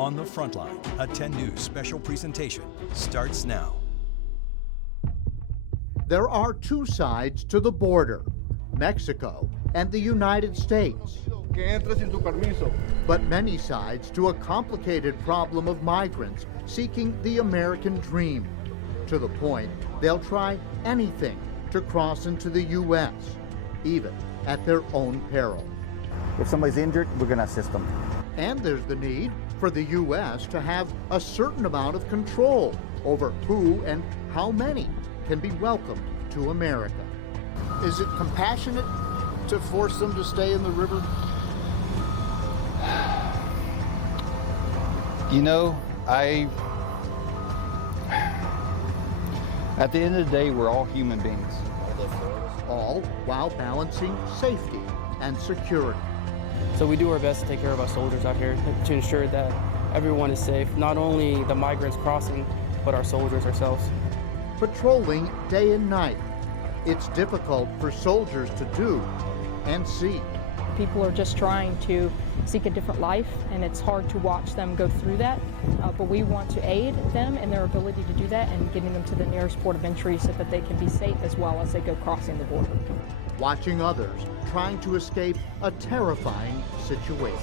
On the Frontline, a 10 News special presentation starts now. There are two sides to the border, Mexico and the United States. But many sides to a complicated problem of migrants seeking the American dream, to the point they'll try anything to cross into the U.S., even at their own peril. If somebody's injured, we're going to assist them. And there's the need for the U.S. to have a certain amount of control over who and how many can be welcomed to America. Is it compassionate to force them to stay in the river? You know, at the end of the day, we're all human beings. All while balancing safety and security. So we do our best to take care of our soldiers out here to ensure that everyone is safe, not only the migrants crossing, but our soldiers ourselves. Patrolling day and night. It's difficult for soldiers to do and see. People are just trying to seek a different life, and it's hard to watch them go through that. But we want to aid them in their ability to do that and getting them to the nearest port of entry so that they can be safe as well as they go crossing the border. Watching others trying to escape a terrifying situation.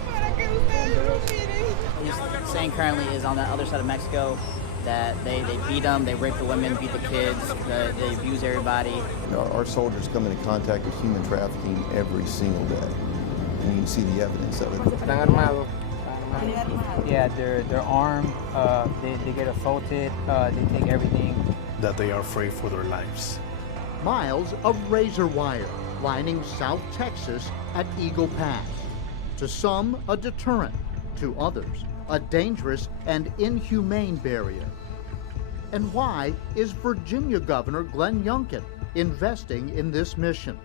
He's saying currently is on the other side of Mexico that they beat them, they rape the women, beat the kids, they abuse everybody. Our soldiers come into contact with human trafficking every single day, and you can see the evidence of it. Yeah, they're armed, they get assaulted, they take everything. That they are afraid for their lives. Miles of razor wire lining South Texas at Eagle Pass. To some, a deterrent. To others, a dangerous and inhumane barrier. And why is Virginia Governor Glenn Youngkin investing in this mission?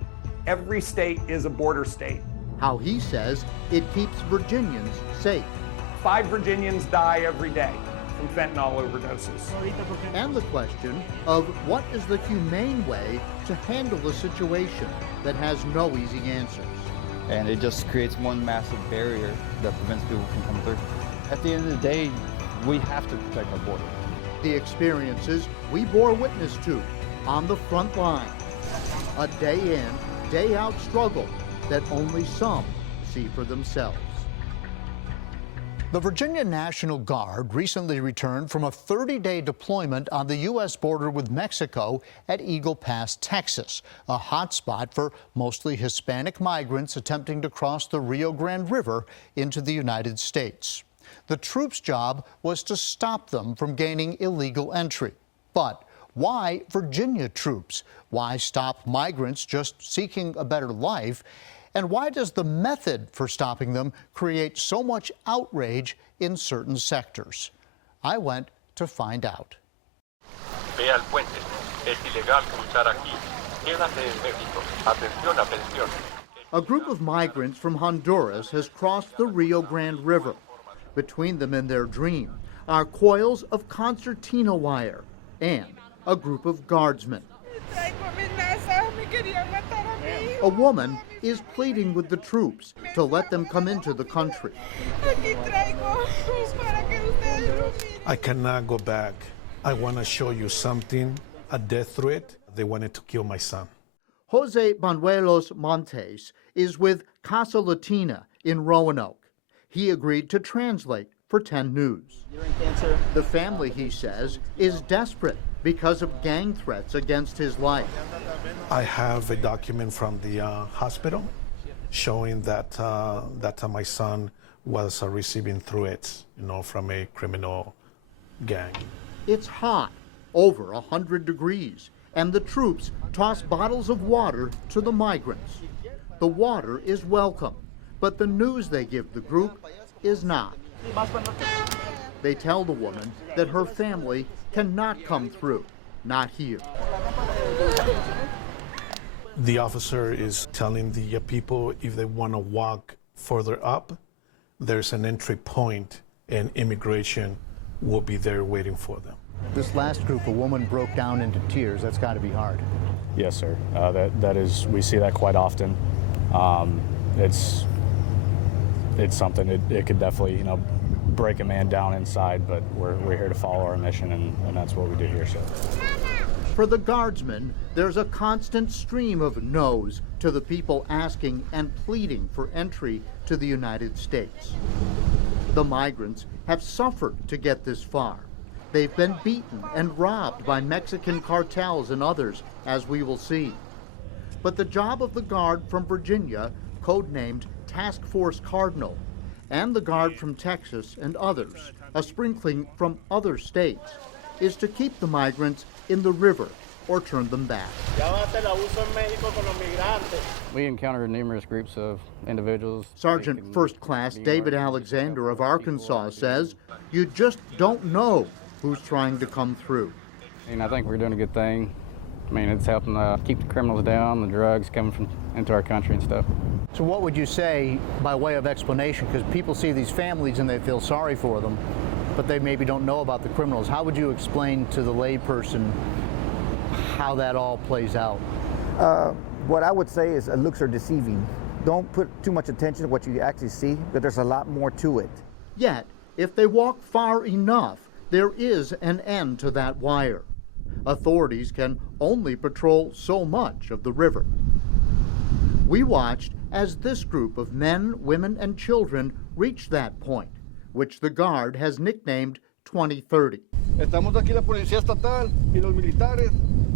Every state is a border state. How he says it keeps Virginians safe. 5 Virginians die every day from fentanyl overdoses. And the question of what is the humane way to handle a situation that has no easy answers. And it just creates one massive barrier that prevents people from coming through. At the end of the day, we have to protect our border. The experiences we bore witness to on the front line. A day in, day out struggle that only some see for themselves. The Virginia National Guard recently returned from a 30-day deployment on the U.S. border with Mexico at Eagle Pass, Texas, a hotspot for mostly Hispanic migrants attempting to cross the Rio Grande River into the United States. The troops' job was to stop them from gaining illegal entry. But why Virginia troops? Why stop migrants just seeking a better life? And why does the method for stopping them create so much outrage in certain sectors? I went to find out. Ve al puente. Es ilegal cruzar aquí. Quédate en México. Atención, atención. A group of migrants from Honduras has crossed the Rio Grande River. Between them and their dream are coils of concertina wire and a group of guardsmen. A woman is pleading with the troops to let them come into the country. I cannot go back. I want to show you something, a death threat. They wanted to kill my son. Jose Banuelos Montes is with Casa Latina in Roanoke. He agreed to translate for 10 News. The family, he says, is desperate because of gang threats against his life. I have a document from the hospital showing that my son was receiving threats, from a criminal gang. It's hot, over 100 degrees, and the troops toss bottles of water to the migrants. The water is welcome, but the news they give the group is not. They tell the woman that her family cannot come through, not here. The officer is telling the people if they want to walk further up, there's an entry point and immigration will be there waiting for them. This last group, a woman broke down into tears. That's got to be hard. Yes, sir. That is, we see that quite often. It's something, it could definitely, break a man down inside, but we're here to follow our mission, and that's what we do here. So. For the guardsmen, there's a constant stream of no's to the people asking and pleading for entry to the United States. The migrants have suffered to get this far. They've been beaten and robbed by Mexican cartels and others, as we will see. But the job of the guard from Virginia, codenamed Task Force Cardinal, and the guard from Texas and others, a sprinkling from other states, is to keep the migrants in the river or turn them back. We encountered numerous groups of individuals. Sergeant First Class David Alexander of Arkansas says you just don't know who's trying to come through. And I think we're doing a good thing. I mean, it's helping keep the criminals down, the drugs coming into our country and stuff. So what would you say by way of explanation? Because people see these families and they feel sorry for them, but they maybe don't know about the criminals. How would you explain to the layperson how that all plays out? What I would say is looks are deceiving. Don't put too much attention to what you actually see, but there's a lot more to it. Yet, if they walk far enough, there is an end to that wire. Authorities can only patrol so much of the river. We watched as this group of men, women, and children reached that point, which the guard has nicknamed 2030. Estamos aquí la policía estatal y los militares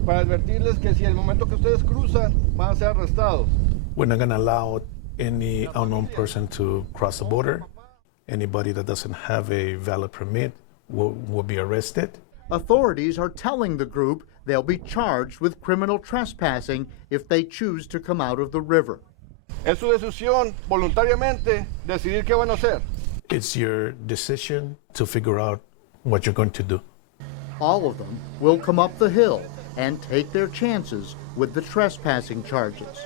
para advertirles que si en el momento que ustedes cruzan van a ser arrestados. We're not going to allow any unknown person to cross the border. Anybody that doesn't have a valid permit will be arrested. Authorities are telling the group they'll be charged with criminal trespassing if they choose to come out of the river. Es su decisión voluntariamente decidir qué van a hacer. It's your decision to figure out what you're going to do. All of them will come up the hill and take their chances with the trespassing charges.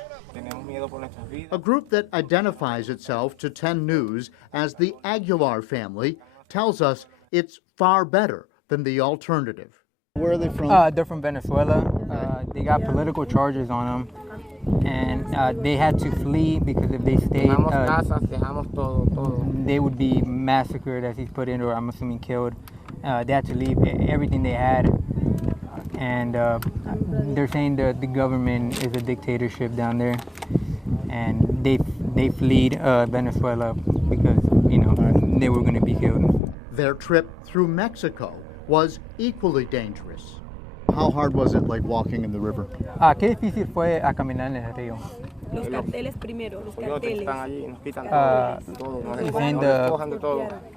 A group that identifies itself to 10 News as the Aguilar family tells us it's far better than the alternative. Where are they from? They're from Venezuela. They got political charges on them, and they had to flee because if they stayed, they would be massacred, as he's put in, or I'm assuming killed. They had to leave everything they had, and they're saying that the government is a dictatorship down there, and they fled Venezuela because they were going to be killed. Their trip through Mexico was equally dangerous. How hard was it, like walking in the river? Qué difícil fue a caminar en el río. Los carteles primero, los carteles. And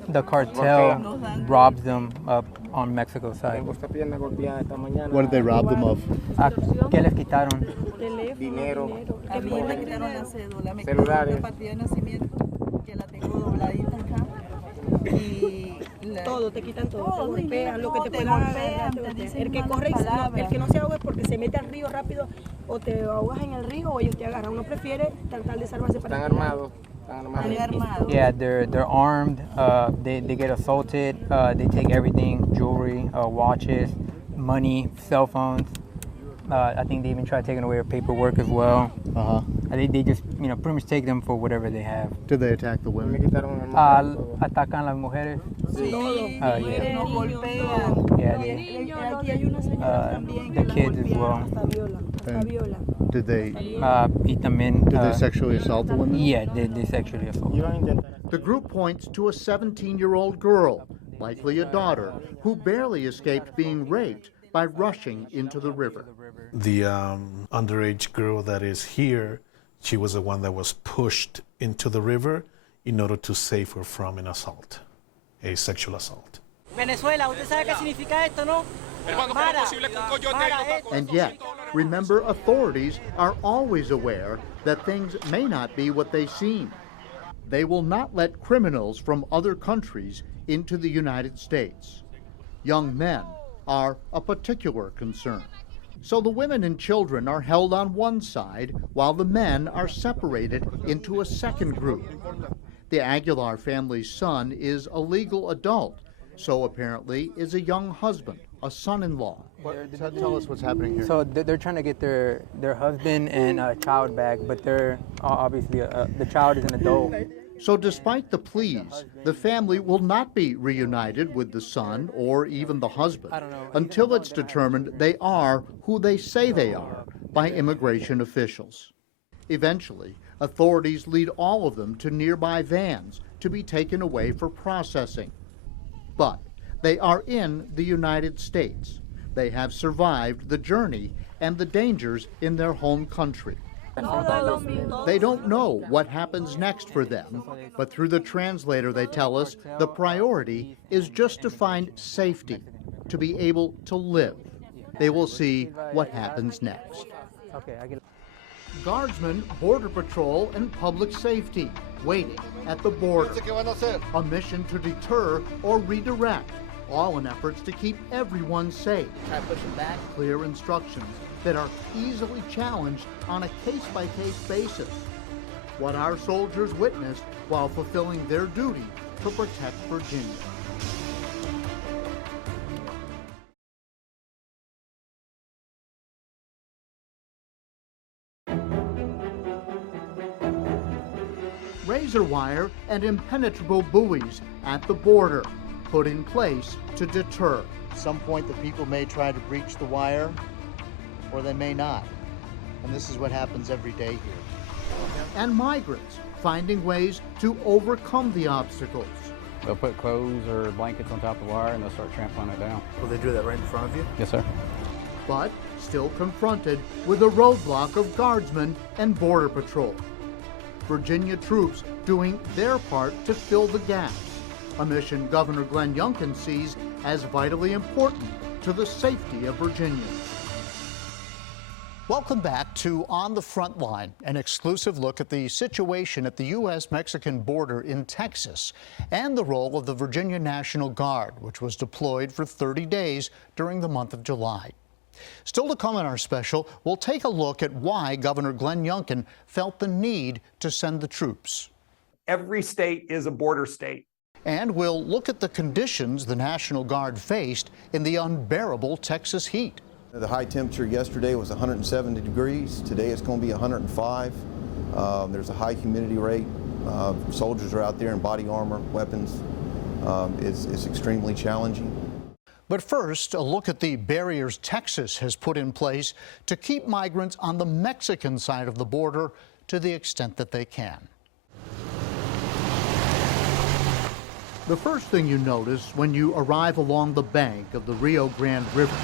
the cartel robs them up on Mexico side. What did they rob them of? ¿Qué les quitaron? Dinero. Todo, te quitan todo, te golpean, lo que te puedan agarrar, el que corre, el que no se ahoga es porque se mete al río rápido o te ahogas en el río o ellos te agarran. Uno prefiere tratar de salvarse para Están armados. Yeah, they're armed. They get assaulted. They take everything: jewelry, watches, money, cell phones. I think they even try taking away their paperwork as well. They just, pretty much take them for whatever they have. Did they attack the women? Atacan las mujeres. The kids as well. Did they? Did they sexually assault the women? Yeah, they sexually assault. The group points to a 17-year-old girl, likely a daughter, who barely escaped being raped by rushing into the river. The underage girl that is here, she was the one that was pushed into the river in order to save her from an assault, a sexual assault. Venezuela, ¿usted sabe qué significa esto, no? And yet, remember, authorities are always aware that things may not be what they seem. They will not let criminals from other countries into the United States. Young men are a particular concern. So the women and children are held on one side while the men are separated into a second group. The Aguilar family's son is a legal adult, so apparently is a young husband, a son-in-law. Tell us what's happening here. So they're trying to get their husband and child back, but they're obviously the child is an adult. So despite the pleas, the family will not be reunited with the son or even the husband until it's determined they are who they say they are by immigration officials. Eventually, authorities lead all of them to nearby vans to be taken away for processing. But they are in the United States. They have survived the journey and the dangers in their home country. They don't know what happens next for them, but through the translator they tell us the priority is just to find safety, to be able to live. They will see what happens next. Guardsmen, Border Patrol, and Public Safety waiting at the border. A mission to deter or redirect, all in efforts to keep everyone safe. Try to push them back. Clear instructions that are easily challenged on a case-by-case basis. What our soldiers witnessed while fulfilling their duty to protect Virginia. Razor wire and impenetrable buoys at the border put in place to deter. At some point the people may try to breach the wire, or they may not. And this is what happens every day here. And migrants finding ways to overcome the obstacles. They'll put clothes or blankets on top of the wire and they'll start trampling it down. Will they do that right in front of you? Yes, sir. But still confronted with a roadblock of guardsmen and Border Patrol. Virginia troops doing their part to fill the gaps, a mission Governor Glenn Youngkin sees as vitally important to the safety of Virginians. Welcome back to On the Frontline, an exclusive look at the situation at the U.S. Mexican border in Texas and the role of the Virginia National Guard, which was deployed for 30 days during the month of July. Still to come in our special, we'll take a look at why Governor Glenn Youngkin felt the need to send the troops. Every state is a border state. And we'll look at the conditions the National Guard faced in the unbearable Texas heat. The high temperature yesterday was 170 degrees. Today it's going to be 105. There's a high humidity rate. Soldiers are out there in body armor, weapons. It's extremely challenging. But first, a look at the barriers Texas has put in place to keep migrants on the Mexican side of the border to the extent that they can. The first thing you notice when you arrive along the bank of the Rio Grande River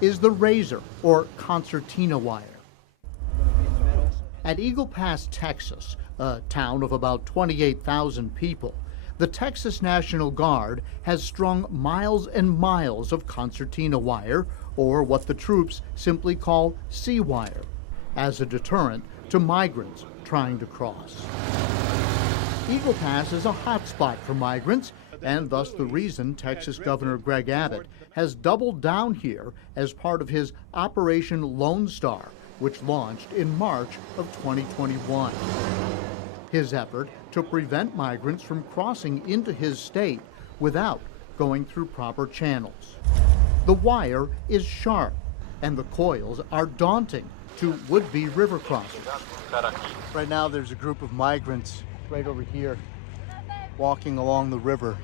is the razor, or concertina wire. At Eagle Pass, Texas, a town of about 28,000 people, the Texas National Guard has strung miles and miles of concertina wire, or what the troops simply call sea wire, as a deterrent to migrants trying to cross. Eagle Pass is a hotspot for migrants, and thus the reason Texas Governor Greg Abbott has doubled down here as part of his Operation Lone Star, which launched in March of 2021. His effort to prevent migrants from crossing into his state without going through proper channels. The wire is sharp, and the coils are daunting to would-be river crossers. Right now there's a group of migrants right over here walking along the river.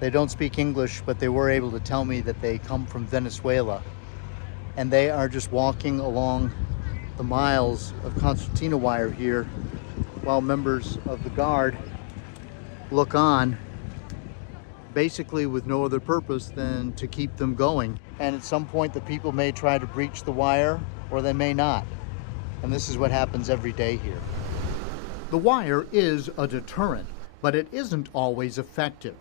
They don't speak English, but they were able to tell me that they come from Venezuela. And they are just walking along the miles of concertina wire here while members of the Guard look on, basically with no other purpose than to keep them going. And at some point the people may try to breach the wire, or they may not. And this is what happens every day here. The wire is a deterrent, but it isn't always effective.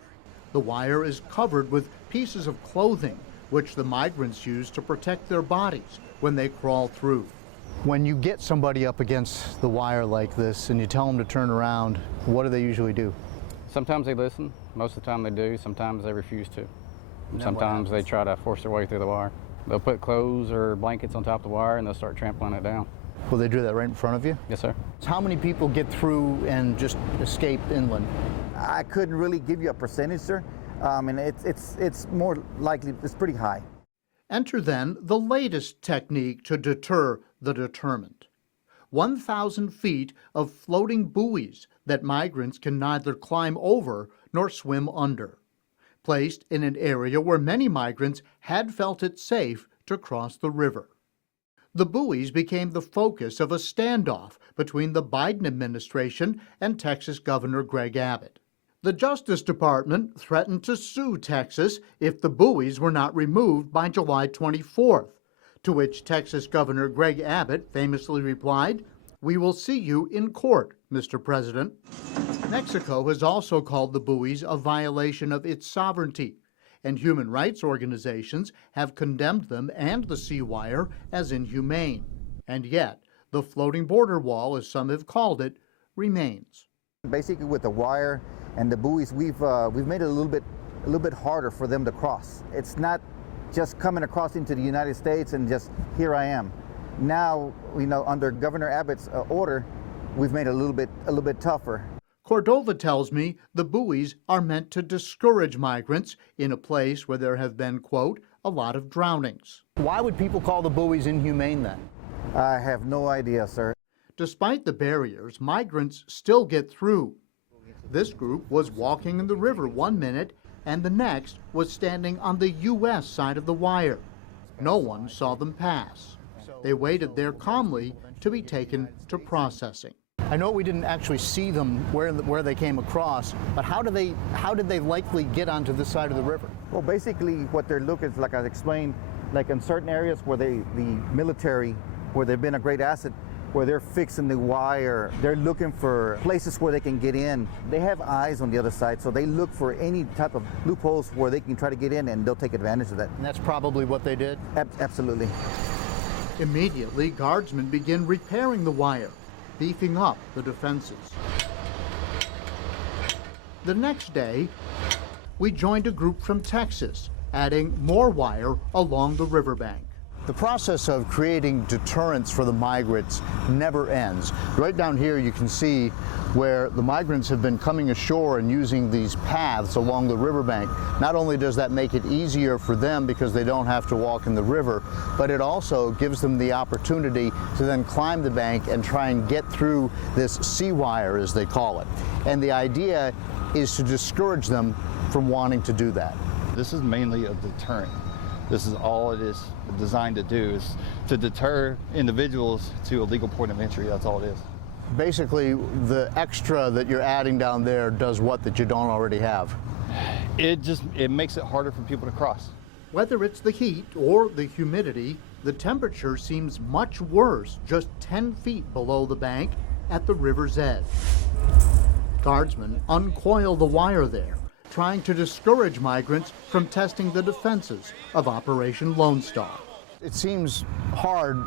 The wire is covered with pieces of clothing, which the migrants use to protect their bodies when they crawl through. When you get somebody up against the wire like this and you tell them to turn around, what do they usually do? Sometimes they listen. Most of the time they do. Sometimes they refuse to. Sometimes they try to force their way through the wire. They'll put clothes or blankets on top of the wire and they'll start trampling it down. Will they do that right in front of you? Yes, sir. How many people get through and just escape inland? I couldn't really give you a percentage, sir. And it's more likely, it's pretty high. Enter then the latest technique to deter the determined. 1,000 feet of floating buoys that migrants can neither climb over nor swim under, placed in an area where many migrants had felt it safe to cross the river. The buoys became the focus of a standoff between the Biden administration and Texas Governor Greg Abbott. The Justice Department threatened to sue Texas if the buoys were not removed by July 24th, to which Texas Governor Greg Abbott famously replied, "We will see you in court, Mr. President." Mexico has also called the buoys a violation of its sovereignty, and human rights organizations have condemned them and the sea wire as inhumane. And yet, the floating border wall, as some have called it, remains. Basically, with the wire and the buoys, we've made it a little bit harder for them to cross. It's not just coming across into the United States and just here I am. Now, under Governor Abbott's order, we've made it a little bit tougher. Cordova tells me the buoys are meant to discourage migrants in a place where there have been, quote, a lot of drownings. Why would people call the buoys inhumane then? I have no idea, sir. Despite the barriers, migrants still get through. This group was walking in the river one minute and the next was standing on the U.S. side of the wire. No one saw them pass. They waited there calmly to be taken to processing. I know we didn't actually see them where they came across, but how did they likely get onto this side of the river? Well, basically what they're looking is, like I explained, like in certain areas where the military, where they've been a great asset, where they're fixing the wire, they're looking for places where they can get in. They have eyes on the other side, so they look for any type of loopholes where they can try to get in, and they'll take advantage of that. And that's probably what they did? Absolutely. Immediately, guardsmen begin repairing the wire, beefing up the defenses. The next day, we joined a group from Texas, adding more wire along the riverbank. The process of creating deterrence for the migrants never ends. Right down here you can see where the migrants have been coming ashore and using these paths along the riverbank. Not only does that make it easier for them because they don't have to walk in the river, but it also gives them the opportunity to then climb the bank and try and get through this sea wire, as they call it. And the idea is to discourage them from wanting to do that. This is mainly a deterrent. This is all it is designed to do, is to deter individuals to a legal point of entry. That's all it is. Basically, the extra that you're adding down there does what that you don't already have? It makes it harder for people to cross. Whether it's the heat or the humidity, the temperature seems much worse just 10 feet below the bank at the river's edge. Guardsmen uncoil the wire there, trying to discourage migrants from testing the defenses of Operation Lone Star. It seems hard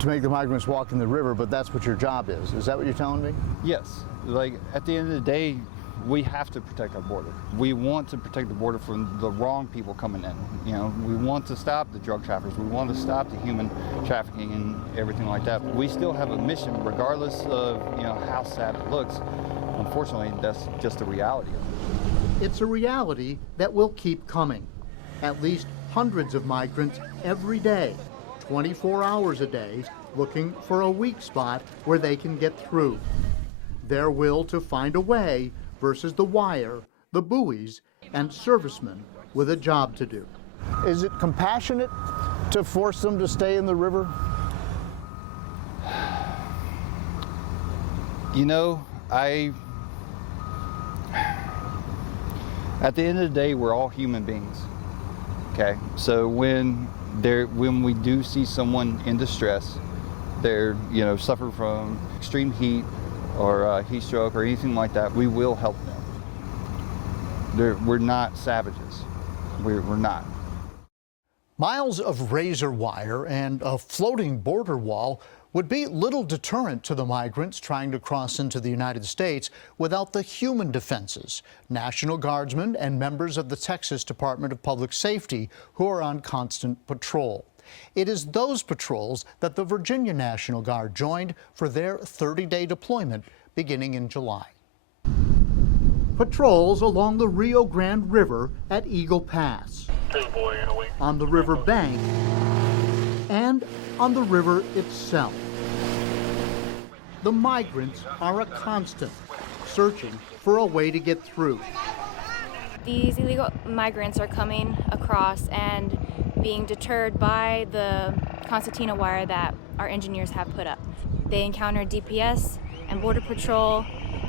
to make the migrants walk in the river, but that's what your job is. Is that what you're telling me? Yes. Like, at the end of the day, we have to protect our border. We want to protect the border from the wrong people coming in. We want to stop the drug traffickers. We want to stop the human trafficking and everything like that. We still have a mission, regardless of how sad it looks. Unfortunately, that's just the reality of it. It's a reality that will keep coming. At least hundreds of migrants every day, 24 hours a day, looking for a weak spot where they can get through. Their will to find a way versus the wire, the buoys, and servicemen with a job to do. Is it compassionate to force them to stay in the river? At the end of the day, we're all human beings, okay? So when we do see someone in distress, they're, suffer from extreme heat or heat stroke or anything like that, we will help them. We're not savages. We're not. Miles of razor wire and a floating border wall would be little deterrent to the migrants trying to cross into the United States without the human defenses, National Guardsmen and members of the Texas Department of Public Safety who are on constant patrol. It is those patrols that the Virginia National Guard joined for their 30-day deployment beginning in July. Patrols along the Rio Grande River at Eagle Pass, on the river bank, and on the river itself. the migrants are a constant, searching for a way to get through. These illegal migrants are coming across and being deterred by the concertina wire that our engineers have put up. They encounter DPS and Border Patrol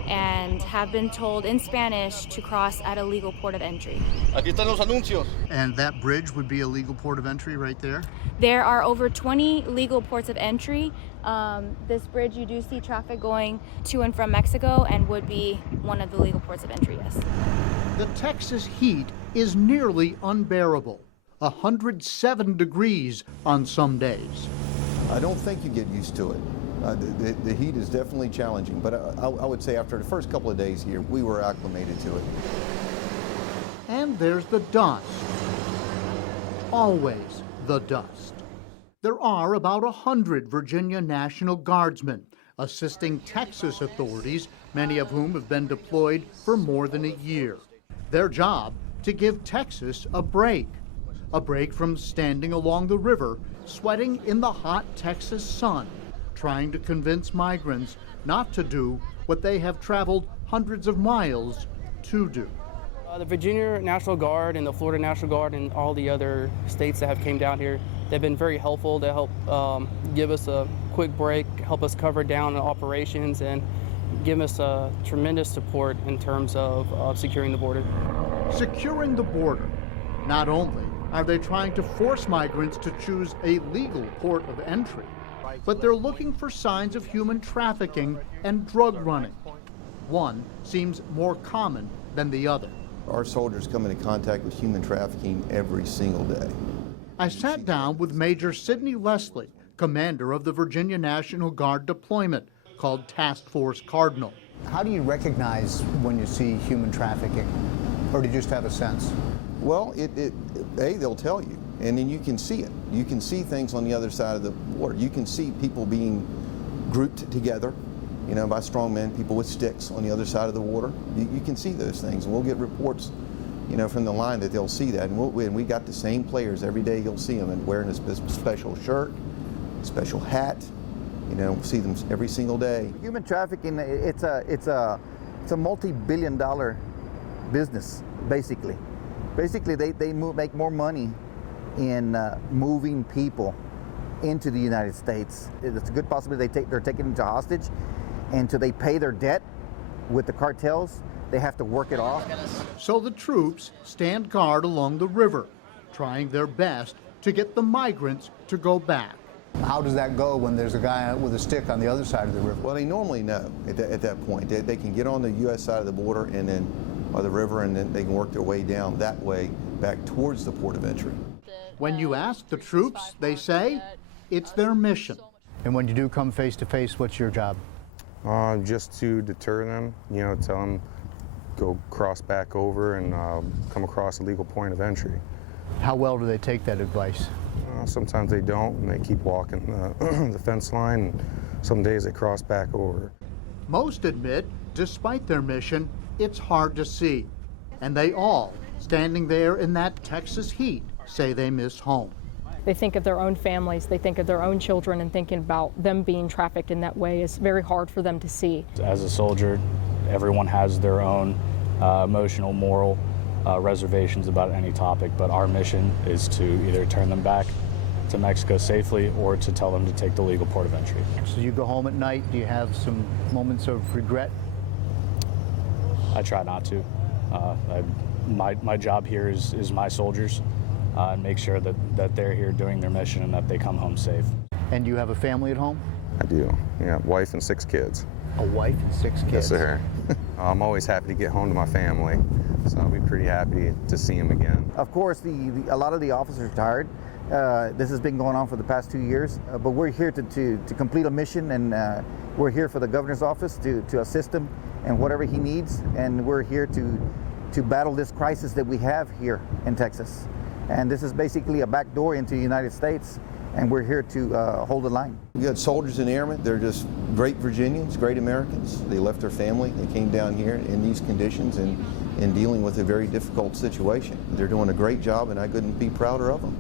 and have been told in Spanish to cross at a legal port of entry. Aquí están los anuncios. And that bridge would be a legal port of entry right there? There are over 20 legal ports of entry. This bridge, you do see traffic going to and from Mexico and would be one of the legal ports of entry, yes. The Texas heat is nearly unbearable, 107 degrees on some days. I don't think you get used to it. The heat is definitely challenging, but I would say after the first couple of days here, we were acclimated to it. And there's the dust. Always the dust. There are about 100 Virginia National Guardsmen assisting Texas authorities, many of whom have been deployed for more than a year. Their job, to give Texas a break from standing along the river, sweating in the hot Texas sun, trying to convince migrants not to do what they have traveled hundreds of miles to do. The Virginia National Guard and the Florida National Guard and all the other states that have came down here, they've been very helpful to help give us a quick break, help us cover down operations, and give us a tremendous support in terms of securing the border. Securing the border. Not only are they trying to force migrants to choose a legal port of entry, but they're looking for signs of human trafficking and drug running. One seems more common than the other. Our soldiers come into contact with human trafficking every single day. I sat down with Major Sidney Leslie, commander of the Virginia National Guard deployment called Task Force Cardinal. How do you recognize when you see human trafficking? Or do you just have a sense? Well, they'll tell you, and then you can see it. You can see things on the other side of the border. You can see people being grouped together, by strong men, people with sticks on the other side of the water. You can see those things, and we'll get reports, from the line that they'll see that. And we got the same players every day. You'll see them and wearing a special shirt, special hat. We'll see them every single day. Human trafficking, it's a multi-billion-dollar business, basically. Basically, they make more money in moving people into the United States. It's a good possibility they're taken into hostage, and until they pay their debt with the cartels, they have to work it off. So the troops stand guard along the river, trying their best to get the migrants to go back. How does that go when there's a guy with a stick on the other side of the river? Well, they normally know at that point. They can get on the U.S. side of the border and then or the river, and then they can work their way down that way back towards the port of entry. When you ask the troops, they say it's their mission. And when you do come face to face, what's your job? Just to deter them, tell them go cross back over and come across a legal point of entry. How well do they take that advice? Sometimes they don't, and they keep walking the fence line, and some days they cross back over. Most admit, despite their mission, it's hard to see. And they all, standing there in that Texas heat, say they miss home. They think of their own families, they think of their own children, and thinking about them being trafficked in that way is very hard for them to see. As a soldier, everyone has their own emotional, moral reservations about any topic, but our mission is to either turn them back to Mexico safely or to tell them to take the legal port of entry. So you go home at night, do you have some moments of regret? I try not to. My job here is my soldiers, and make sure that they're here doing their mission and that they come home safe. And do you have a family at home? I do, yeah, wife and 6 kids. A wife and 6 kids? Yes, sir. I'm always happy to get home to my family, so I'll be pretty happy to see them again. Of course, a lot of the officers are tired. This has been going on for the past 2 years, but we're here to complete a mission, and we're here for the governor's office to assist him in whatever he needs, and we're here to battle this crisis that we have here in Texas. And this is basically a back door into the United States, and we're here to hold the line. We got soldiers and airmen. They're just great Virginians, great Americans. They left their family. They came down here in these conditions and dealing with a very difficult situation. They're doing a great job, and I couldn't be prouder of them.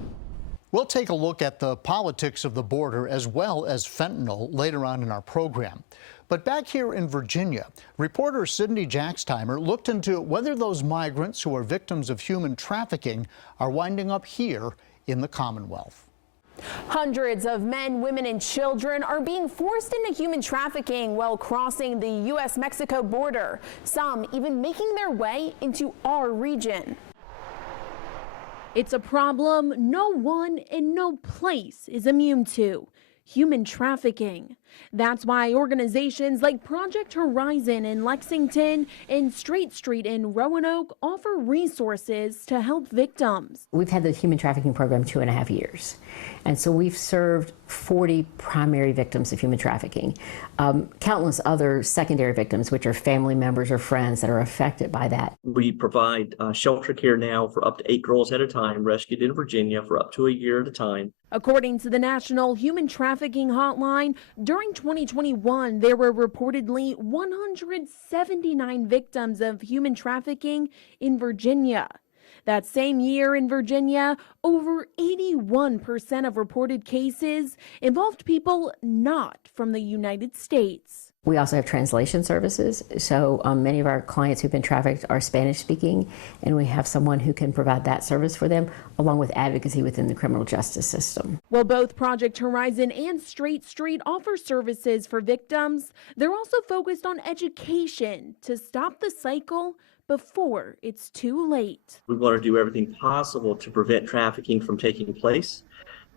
We'll take a look at the politics of the border as well as fentanyl later on in our program. But back here in Virginia, reporter Sydney Jackstimer looked into whether those migrants who are victims of human trafficking are winding up here in the Commonwealth. Hundreds of men, women, and children are being forced into human trafficking while crossing the U.S. Mexico border, some even making their way into our region. It's a problem no one and no place is immune to: human trafficking. That's why organizations like Project Horizon in Lexington and Straight Street in Roanoke offer resources to help victims. We've had the human trafficking program 2.5 years, and so we've served 40 primary victims of human trafficking, countless other secondary victims, which are family members or friends that are affected by that. We provide shelter care now for up to 8 girls at a time, rescued in Virginia for up to a year at a time. According to the National Human Trafficking Hotline, during 2021, there were reportedly 179 victims of human trafficking in Virginia. That same year in Virginia, over 81% of reported cases involved people not from the United States. We also have translation services, so many of our clients who've been trafficked are Spanish speaking, and we have someone who can provide that service for them, along with advocacy within the criminal justice system. While both Project Horizon and Straight Street offer services for victims, they're also focused on education to stop the cycle before it's too late. We want to do everything possible to prevent trafficking from taking place.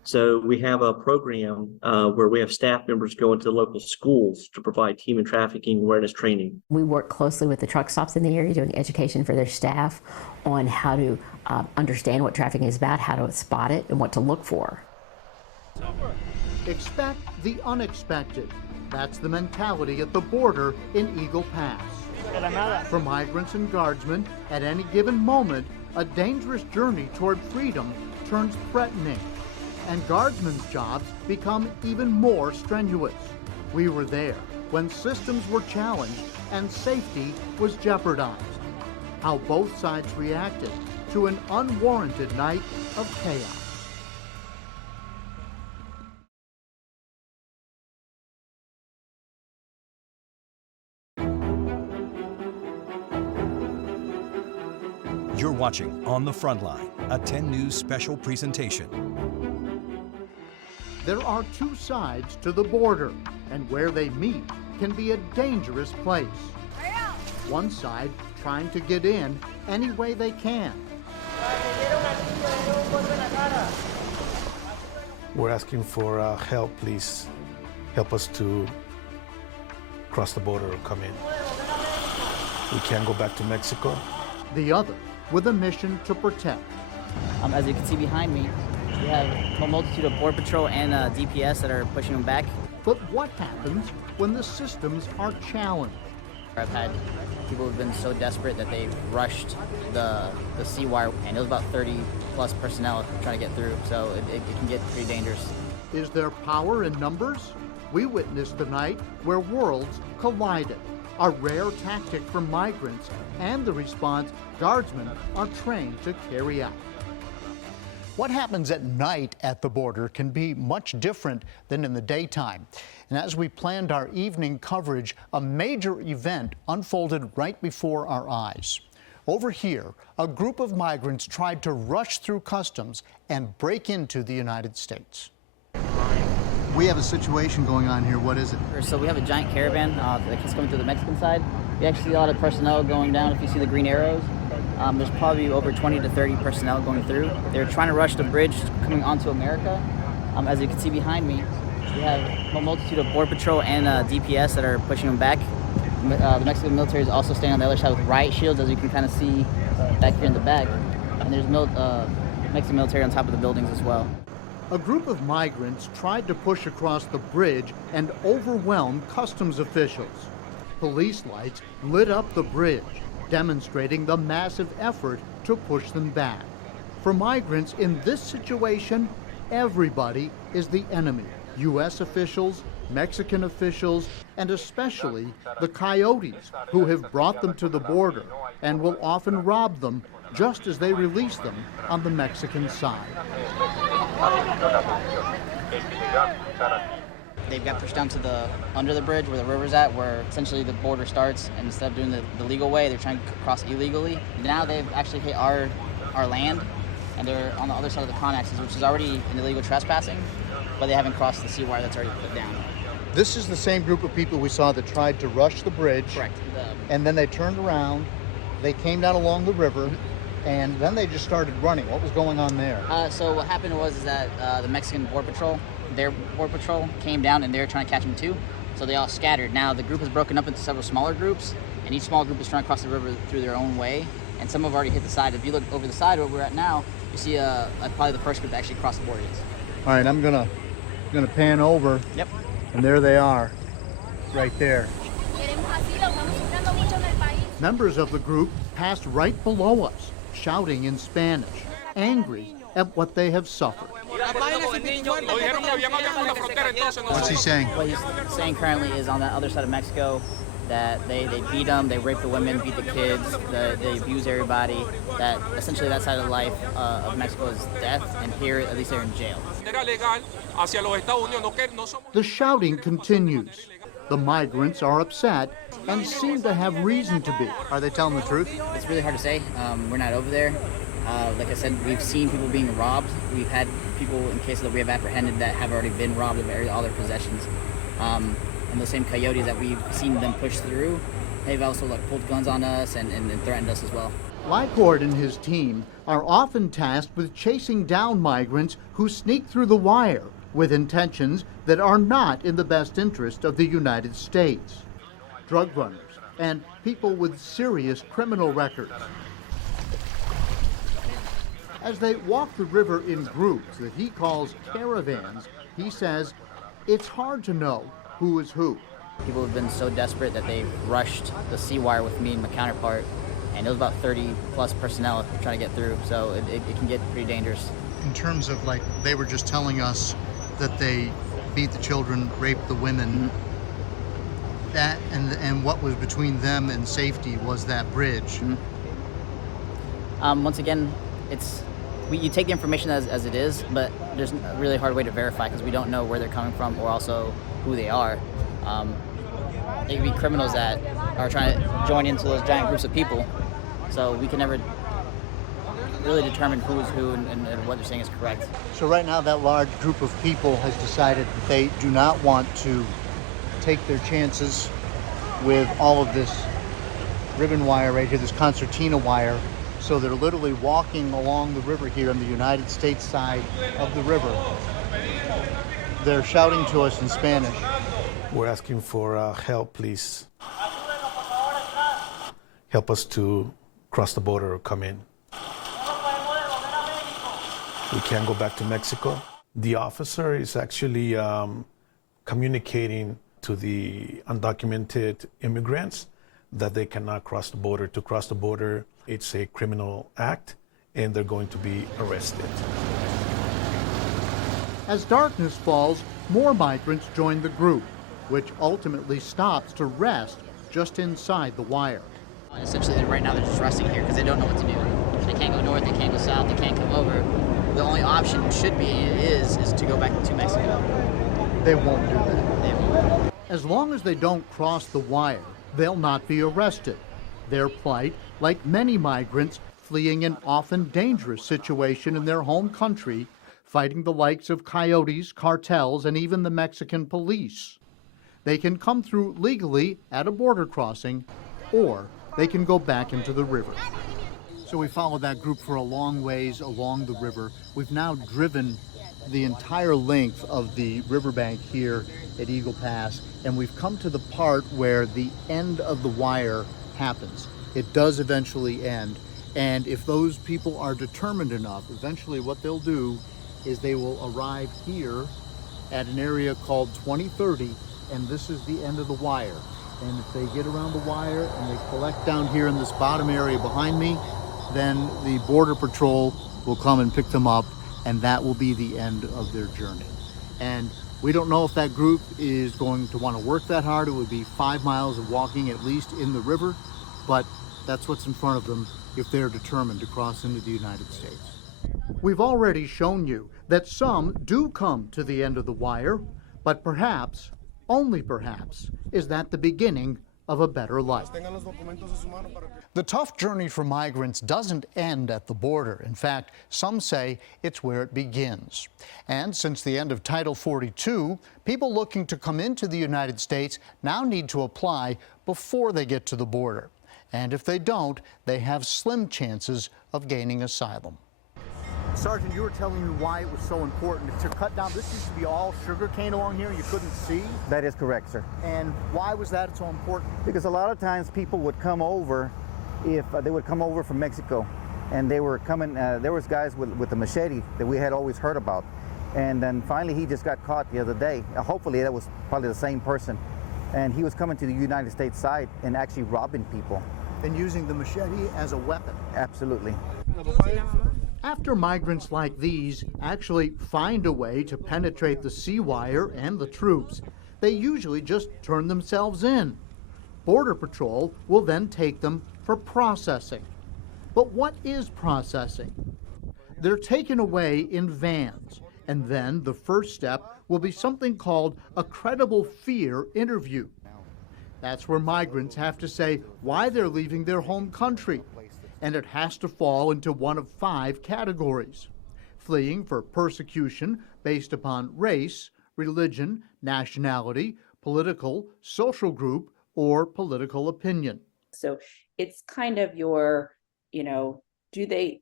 So we have a program where we have staff members go into local schools to provide human trafficking awareness training. We work closely with the truck stops in the area, doing education for their staff on how to understand what trafficking is about, how to spot it, and what to look for. Expect the unexpected. That's the mentality at the border in Eagle Pass. For migrants and guardsmen, at any given moment, a dangerous journey toward freedom turns threatening, and guardsmen's jobs become even more strenuous. We were there when systems were challenged and safety was jeopardized. How both sides reacted to an unwarranted night of chaos. You're watching On the Frontline, a 10 News special presentation. There are two sides to the border, and where they meet can be a dangerous place. One side trying to get in any way they can. We're asking for help, please. Help us to cross the border or come in. We can't go back to Mexico. The other with a mission to protect. As you can see behind me, we have a multitude of Border Patrol and DPS that are pushing them back. But what happens when the systems are challenged? I've had people who've been so desperate that they rushed the sea wire, and it was about 30 plus personnel trying to get through, so it can get pretty dangerous. Is there power in numbers? We witnessed the night where worlds collided, a rare tactic for migrants and the response guardsmen are trained to carry out. What happens at night at the border can be much different than in the daytime. And as we planned our evening coverage, a major event unfolded right before our eyes. Over here, a group of migrants tried to rush through customs and break into the United States. We have a situation going on here. What is it? So we have a giant caravan that keeps coming through the Mexican side. You actually see a lot of personnel going down. If you see the green arrows, there's probably over 20 to 30 personnel going through. They're trying to rush the bridge coming onto America. As you can see behind me, we have a multitude of Border Patrol and DPS that are pushing them back. The Mexican military is also staying on the other side with riot shields, as you can kind of see back here in the back. And there's Mexican military on top of the buildings as well. A group of migrants tried to push across the bridge and overwhelm customs officials. Police lights lit up the bridge, demonstrating the massive effort to push them back. For migrants in this situation, everybody is the enemy. U.S. officials, Mexican officials, and especially the coyotes who have brought them to the border and will often rob them just as they release them on the Mexican side. They got pushed down to the under the bridge where the river's at, where essentially the border starts, and instead of doing the legal way, they're trying to cross illegally. Now they've actually hit our land, and they're on the other side of the Conexes, which is already an illegal trespassing, but they haven't crossed the sea wire that's already put down. This is the same group of people we saw that tried to rush the bridge. Correct. And then they turned around, they came down along the river, and then they just started running. What was going on there? So what happened was that the Mexican Border Patrol, their Border Patrol came down and they were trying to catch them too. So they all scattered. Now the group is broken up into several smaller groups, and each small group is trying to cross the river through their own way. And some have already hit the side. If you look over the side where we're at now, you see probably the first group to actually cross the border. All right, I'm gonna pan over. Yep. And there they are, right there. Members of the group passed right below us, shouting in Spanish, angry at what they have suffered. What's he saying? What he's saying currently is on the other side of Mexico that they beat them, they rape the women, beat the kids, they abuse everybody, that essentially that side of life of Mexico is death, and here at least they're in jail. The shouting continues. The migrants are upset and seem to have reason to be. Are they telling the truth? It's really hard to say. We're not over there. Like I said, we've seen people being robbed. We've had people in cases that we have apprehended that have already been robbed of all their possessions. And the same coyotes that we've seen them push through, they've also pulled guns on us and threatened us as well. Lycord and his team are often tasked with chasing down migrants who sneak through the wire with intentions that are not in the best interest of the United States. Drug runners and people with serious criminal records. As they walk the river in groups that he calls caravans, he says it's hard to know who is who. People have been so desperate that they've rushed the sea wire with me and my counterpart, and it was about 30 plus personnel trying to get through, so it can get pretty dangerous. In terms of they were just telling us that they beat the children, raped the women, that and what was between them and safety was that bridge. Once again, you take the information as it is, but there's a really hard way to verify because we don't know where they're coming from or also who they are. They could be criminals that are trying to join into those giant groups of people, so we can never really determine who is who and what they're saying is correct. So right now that large group of people has decided that they do not want to take their chances with all of this ribbon wire right here, this concertina wire. So they're literally walking along the river here on the United States side of the river. They're shouting to us in Spanish. We're asking for help, please. Help us to cross the border or come in. We can't go back to Mexico. The officer is actually communicating to the undocumented immigrants that they cannot cross the border. To cross the border, it's a criminal act, and they're going to be arrested. As darkness falls, more migrants join the group, which ultimately stops to rest just inside the wire. Essentially, right now they're just resting here because they don't know what to do. They can't go north, they can't go south, they can't come over. The only option should be is to go back to Mexico. They won't do that. They won't. As long as they don't cross the wire, they'll not be arrested. Their plight, like many migrants fleeing an often dangerous situation in their home country, fighting the likes of coyotes, cartels, and even the Mexican police. They can come through legally at a border crossing, or they can go back into the river. So we followed that group for a long ways along the river. We've now driven the entire length of the riverbank here at Eagle Pass, and we've come to the part where the end of the wire happens. It does eventually end, and if those people are determined enough, eventually what they'll do is they will arrive here at an area called 2030, and this is the end of the wire. And if they get around the wire and they collect down here in this bottom area behind me, then the Border Patrol will come and pick them up, and that will be the end of their journey. And we don't know if that group is going to want to work that hard. It would be 5 miles of walking at least in the river, but that's what's in front of them if they're determined to cross into the United States. We've already shown you that some do come to the end of the wire, but perhaps, only perhaps, is that the beginning of a better life. The tough journey for migrants doesn't end at the border. In fact, some say it's where it begins. And since the end of Title 42, people looking to come into the United States now need to apply before they get to the border. And if they don't, they have slim chances of gaining asylum. Sergeant, you were telling me why it was so important to cut down. This used to be all sugarcane along here. You couldn't see. That is correct, sir. And why was that so important? Because a lot of times people would come over, if they would come over from Mexico, and they were coming, there was guys with a machete that we had always heard about. And then finally he just got caught the other day. Hopefully that was probably the same person. And he was coming to the United States side and actually robbing people. And using the machete as a weapon. Absolutely. After migrants like these actually find a way to penetrate the sea wire and the troops, they usually just turn themselves in. Border Patrol will then take them for processing. But what is processing? They're taken away in vans, and then the first step will be something called a credible fear interview. That's where migrants have to say why they're leaving their home country. And it has to fall into one of 5 categories: fleeing for persecution based upon race, religion, nationality, political, social group, or political opinion. So it's kind of your, do they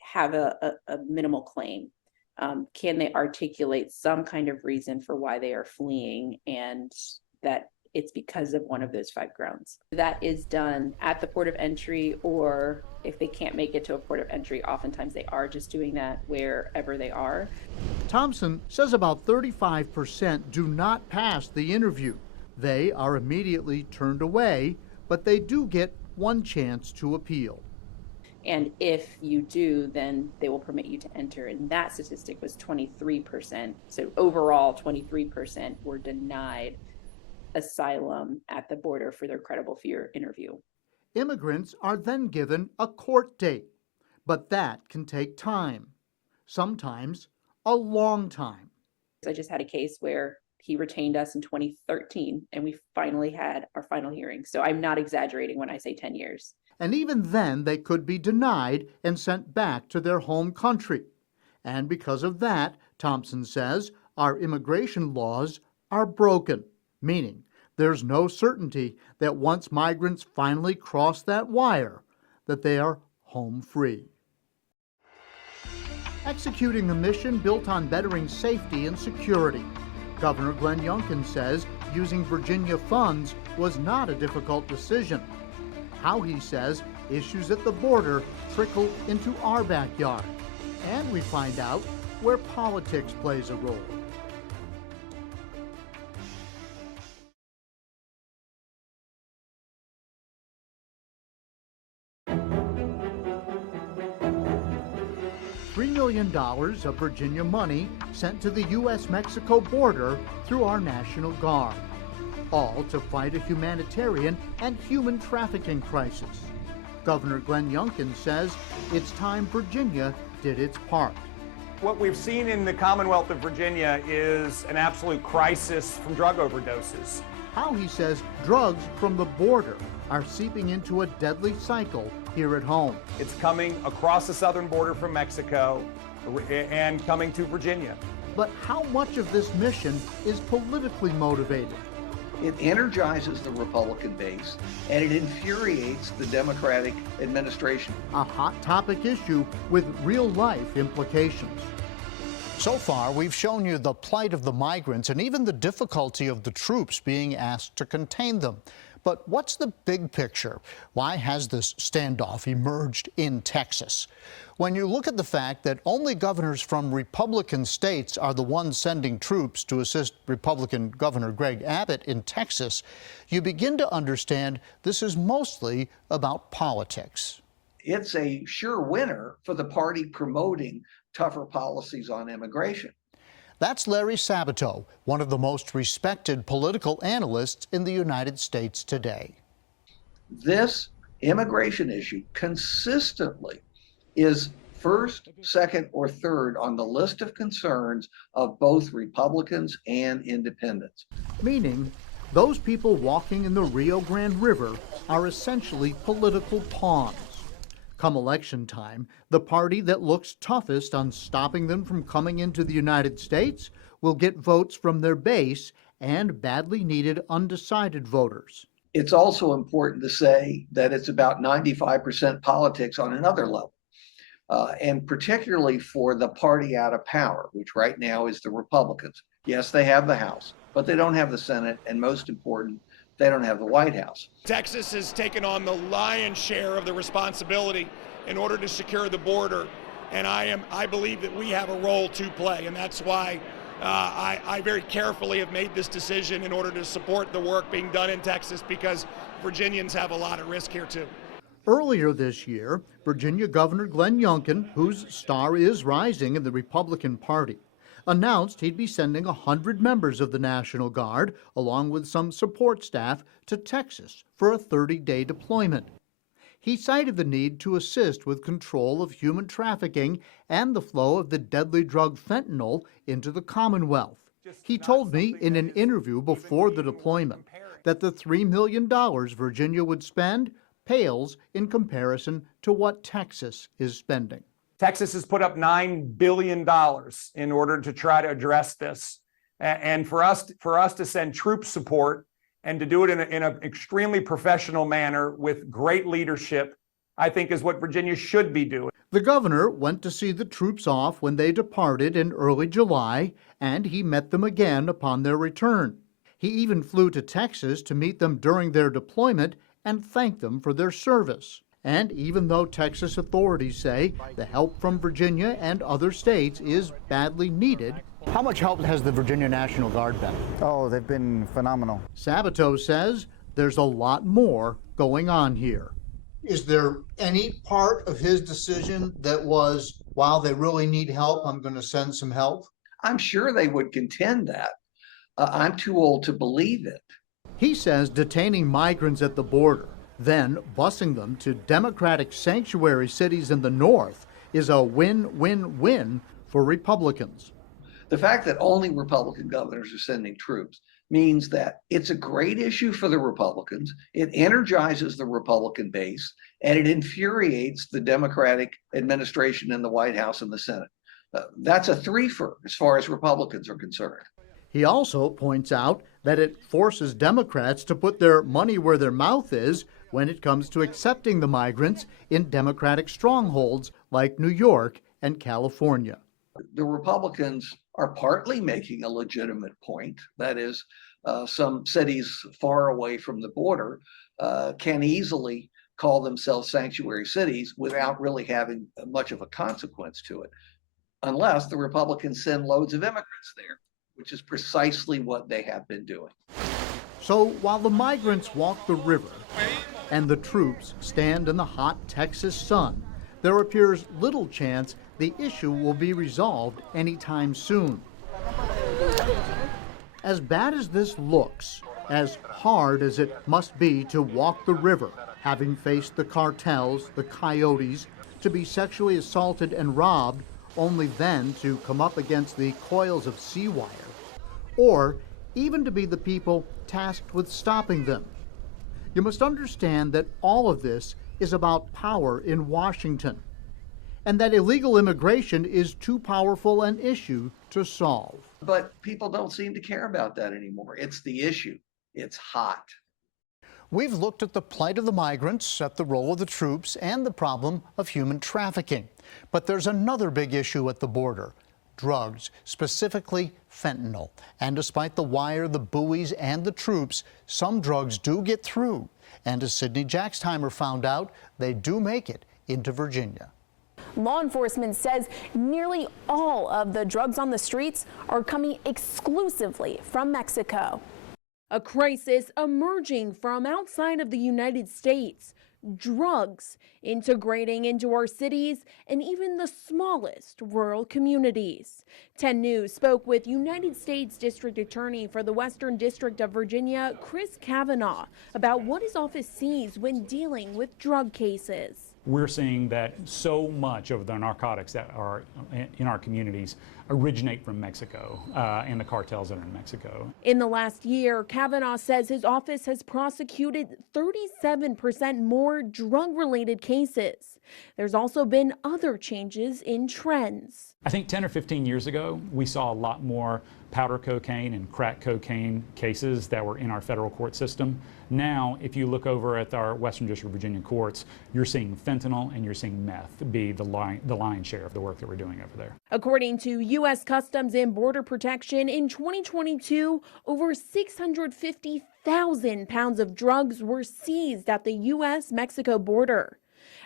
have a minimal claim? Can they articulate some kind of reason for why they are fleeing, and that it's because of one of those 5 grounds? That is done at the port of entry, or if they can't make it to a port of entry, oftentimes they are just doing that wherever they are. Thompson says about 35% do not pass the interview. They are immediately turned away, but they do get one chance to appeal. And if you do, then they will permit you to enter. And that statistic was 23%. So overall, 23% were denied asylum at the border for their credible fear interview. Immigrants are then given a court date, but that can take time, sometimes a long time. I just had a case where he retained us in 2013, and we finally had our final hearing. So I'm not exaggerating when I say 10 years. And even then, they could be denied and sent back to their home country. And because of that, Thompson says, our immigration laws are broken, meaning there's no certainty that once migrants finally cross that wire, that they are home free. Executing a mission built on bettering safety and security. Governor Glenn Youngkin says using Virginia funds was not a difficult decision. How, he says, issues at the border trickle into our backyard. And we find out where politics plays a role. $3 million of Virginia money sent to the U.S. Mexico border through our National Guard, all to fight a humanitarian and human trafficking crisis. Governor Glenn Youngkin says it's time Virginia did its part. What we've seen in the Commonwealth of Virginia is an absolute crisis from drug overdoses. How, he says, drugs from the border are seeping into a deadly cycle here at home. It's coming across the southern border from Mexico and coming to Virginia. But how much of this mission is politically motivated? It energizes the Republican base and it infuriates the Democratic administration. A hot topic issue with real-life implications. So far, we've shown you the plight of the migrants and even the difficulty of the troops being asked to contain them. But what's the big picture? Why has this standoff emerged in Texas? When you look at the fact that only governors from Republican states are the ones sending troops to assist Republican Governor Greg Abbott in Texas, you begin to understand this is mostly about politics. It's a sure winner for the party promoting tougher policies on immigration. That's Larry Sabato, one of the most respected political analysts in the United States today. This immigration issue consistently is first, second, or third on the list of concerns of both Republicans and independents. Meaning, those people walking in the Rio Grande River are essentially political pawns. Come election time, the party that looks toughest on stopping them from coming into the United States will get votes from their base and badly needed undecided voters. It's also important to say that it's about 95% politics on another level, and particularly for the party out of power, which right now is the Republicans. Yes, they have the House, but they don't have the Senate, and most important, they don't have the White House. Texas has taken on the lion's share of the responsibility in order to secure the border, and I believe that we have a role to play, and that's why I very carefully have made this decision in order to support the work being done in Texas, because Virginians have a lot of risk here too. Earlier this year, Virginia Governor Glenn Youngkin, whose star is rising in the Republican Party, announced he'd be sending 100 members of the National Guard, along with some support staff, to Texas for a 30-day deployment. He cited the need to assist with control of human trafficking and the flow of the deadly drug fentanyl into the Commonwealth. He told me in an interview before the deployment that the $3 million Virginia would spend pales in comparison to what Texas is spending. Texas has put up $9 billion in order to try to address this. And for us to send troop support and to do it in an extremely professional manner with great leadership, I think is what Virginia should be doing. The governor went to see the troops off when they departed in early July, and he met them again upon their return. He even flew to Texas to meet them during their deployment and thank them for their service. And even though Texas authorities say the help from Virginia and other states is badly needed, how much help has the Virginia National Guard been? Oh, they've been phenomenal. Sabato says there's a lot more going on here. Is there any part of his decision that was, while they really need help, I'm going to send some help? I'm sure they would contend that. I'm too old to believe it. He says detaining migrants at the border, then busing them to Democratic sanctuary cities in the north, is a win-win-win for Republicans. The fact that only Republican governors are sending troops means that it's a great issue for the Republicans, it energizes the Republican base, and it infuriates the Democratic administration in the White House and the Senate. That's a threefer as far as Republicans are concerned. He also points out that it forces Democrats to put their money where their mouth is when it comes to accepting the migrants in Democratic strongholds like New York and California. The Republicans are partly making a legitimate point. That is, some cities far away from the border can easily call themselves sanctuary cities without really having much of a consequence to it, unless the Republicans send loads of immigrants there, which is precisely what they have been doing. So while the migrants walk the river and the troops stand in the hot Texas sun, there appears little chance the issue will be resolved anytime soon. As bad as this looks, as hard as it must be to walk the river, having faced the cartels, the coyotes, to be sexually assaulted and robbed, only then to come up against the coils of sea wire, or even to be the people tasked with stopping them. You must understand that all of this is about power in Washington, and that illegal immigration is too powerful an issue to solve. But people don't seem to care about that anymore. It's the issue. It's hot. We've looked at the plight of the migrants, at the role of the troops, and the problem of human trafficking. But there's another big issue at the border: drugs, specifically fentanyl. And despite the wire, the buoys, and the troops, some drugs do get through. And as Sydney Jacksheimer found out, they do make it into Virginia. Law enforcement says nearly all of the drugs on the streets are coming exclusively from Mexico. A crisis emerging from outside of the United States. Drugs integrating into our cities and even the smallest rural communities. 10 News spoke with United States District Attorney for the Western District of Virginia, Chris Kavanaugh, about what his office sees when dealing with drug cases. we're seeing that so much of the narcotics that are in our communities originate from Mexico and the cartels that are in Mexico. In the last year, Kavanaugh says his office has prosecuted 37% more drug-related cases. There's also been other changes in trends. I think 10 or 15 years ago, we saw a lot more powder cocaine and crack cocaine cases that were in our federal court system. Now, if you look over at our Western District of Virginia courts, you're seeing fentanyl and you're seeing meth be the lion's share of the work that we're doing over there. According to U.S. Customs and Border Protection, in 2022, over 650,000 pounds of drugs were seized at the U.S. Mexico border.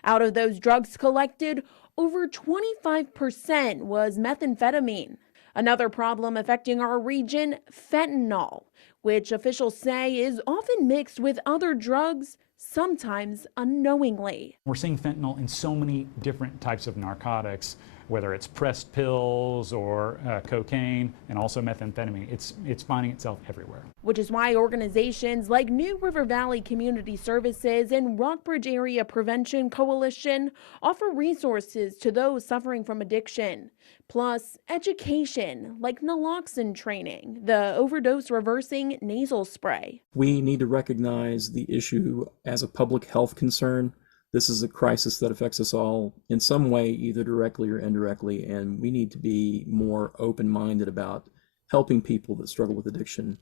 Out of those drugs collected, over 25% was methamphetamine. Another problem affecting our region, fentanyl, which officials say is often mixed with other drugs, sometimes unknowingly. We're seeing fentanyl in so many different types of narcotics, whether it's pressed pills or cocaine and also methamphetamine. It's finding itself everywhere. Which is why organizations like New River Valley Community Services and Rockbridge Area Prevention Coalition offer resources to those suffering from addiction. Plus, education like naloxone training, the overdose reversing nasal spray. We need to recognize the issue as a public health concern. This is a crisis that affects us all in some way, either directly or indirectly, and we need to be more open-minded about helping people that struggle with addiction.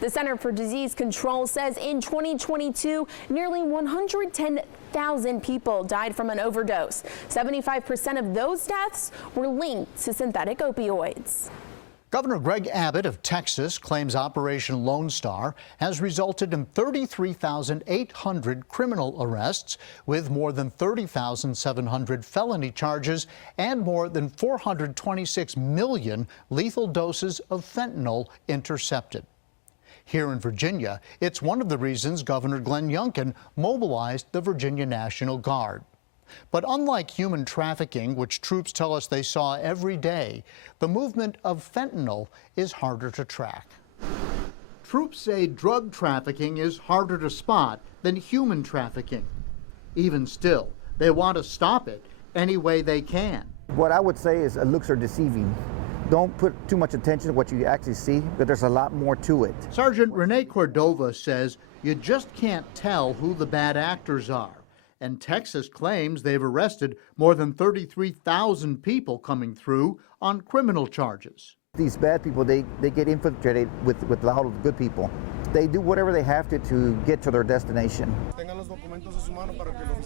The Center for Disease Control says in 2022, nearly 110,000 people died from an overdose. 75% of those deaths were linked to synthetic opioids. Governor Greg Abbott of Texas claims Operation Lone Star has resulted in 33,800 criminal arrests, with more than 30,700 felony charges and more than 426 million lethal doses of fentanyl intercepted. Here in Virginia, it's one of the reasons Governor Glenn Youngkin mobilized the Virginia National Guard. But unlike human trafficking, which troops tell us they saw every day, the movement of fentanyl is harder to track. Troops say drug trafficking is harder to spot than human trafficking. Even still, they want to stop it any way they can. What I would say is looks are deceiving. Don't put too much attention to what you actually see, but there's a lot more to it. Sergeant Renee Cordova says you just can't tell who the bad actors are. And Texas claims they've arrested more than 33,000 people coming through on criminal charges. These bad people, they get infiltrated with a lot of good people. They do whatever they have to get to their destination.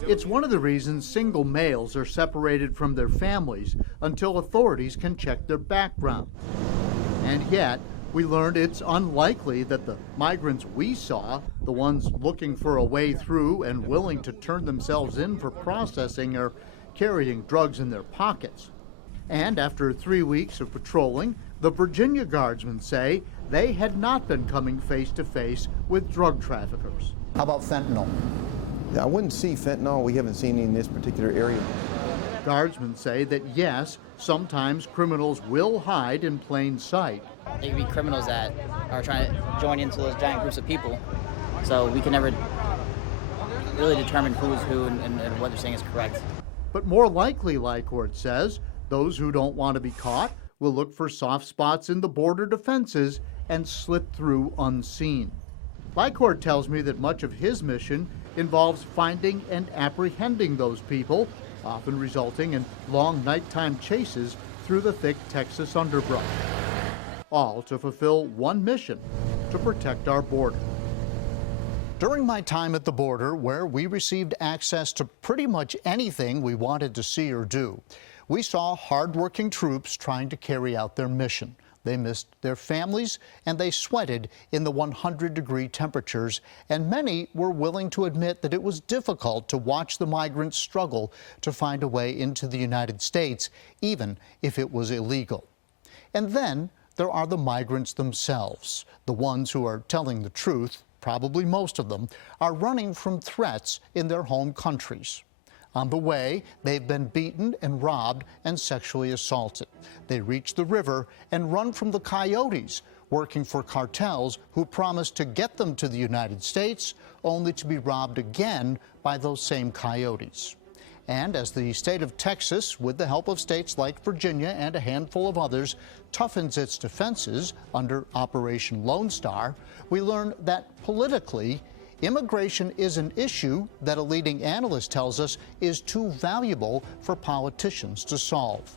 It's one of the reasons single males are separated from their families until authorities can check their background. And yet, we learned it's unlikely that the migrants we saw, the ones looking for a way through and willing to turn themselves in for processing, are carrying drugs in their pockets. And after 3 weeks of patrolling, the Virginia Guardsmen say they had not been coming face to face with drug traffickers. How about fentanyl? I wouldn't see fentanyl. We haven't seen any in this particular area. Guardsmen say that yes, sometimes criminals will hide in plain sight. It could be criminals that are trying to join into those giant groups of people. So we can never really determine who's who and what they're saying is correct. But more likely, Lycourt says, those who don't want to be caught will look for soft spots in the border defenses and slip through unseen. Lycourt tells me that much of his mission involves finding and apprehending those people, often resulting in long nighttime chases through the thick Texas underbrush. All to fulfill one mission: to protect our border. During my time at the border, where we received access to pretty much anything we wanted to see or do, we saw hardworking troops trying to carry out their mission. They missed their families, and they sweated in the 100-degree temperatures, and many were willing to admit that it was difficult to watch the migrants struggle to find a way into the United States, even if it was illegal. And then there are the migrants themselves, the ones who are telling the truth. Probably most of them are running from threats in their home countries. On the way, they've been beaten and robbed and sexually assaulted. They reach the river and run from the coyotes, working for cartels who promise to get them to the United States, only to be robbed again by those same coyotes. And as the state of Texas, with the help of states like Virginia and a handful of others, toughens its defenses under Operation Lone Star, we learn that politically, immigration is an issue that a leading analyst tells us is too valuable for politicians to solve.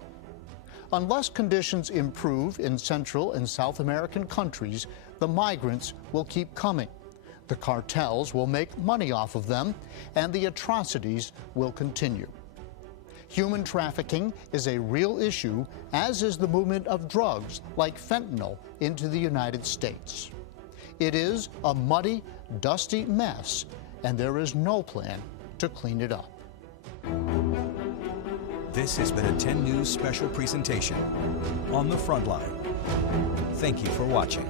Unless conditions improve in Central and South American countries, the migrants will keep coming. The cartels will make money off of them, and the atrocities will continue. Human trafficking is a real issue, as is the movement of drugs like fentanyl into the United States. It is a muddy, dusty mess, and there is no plan to clean it up. This has been a 10 News special presentation, On the Frontline. Thank you for watching.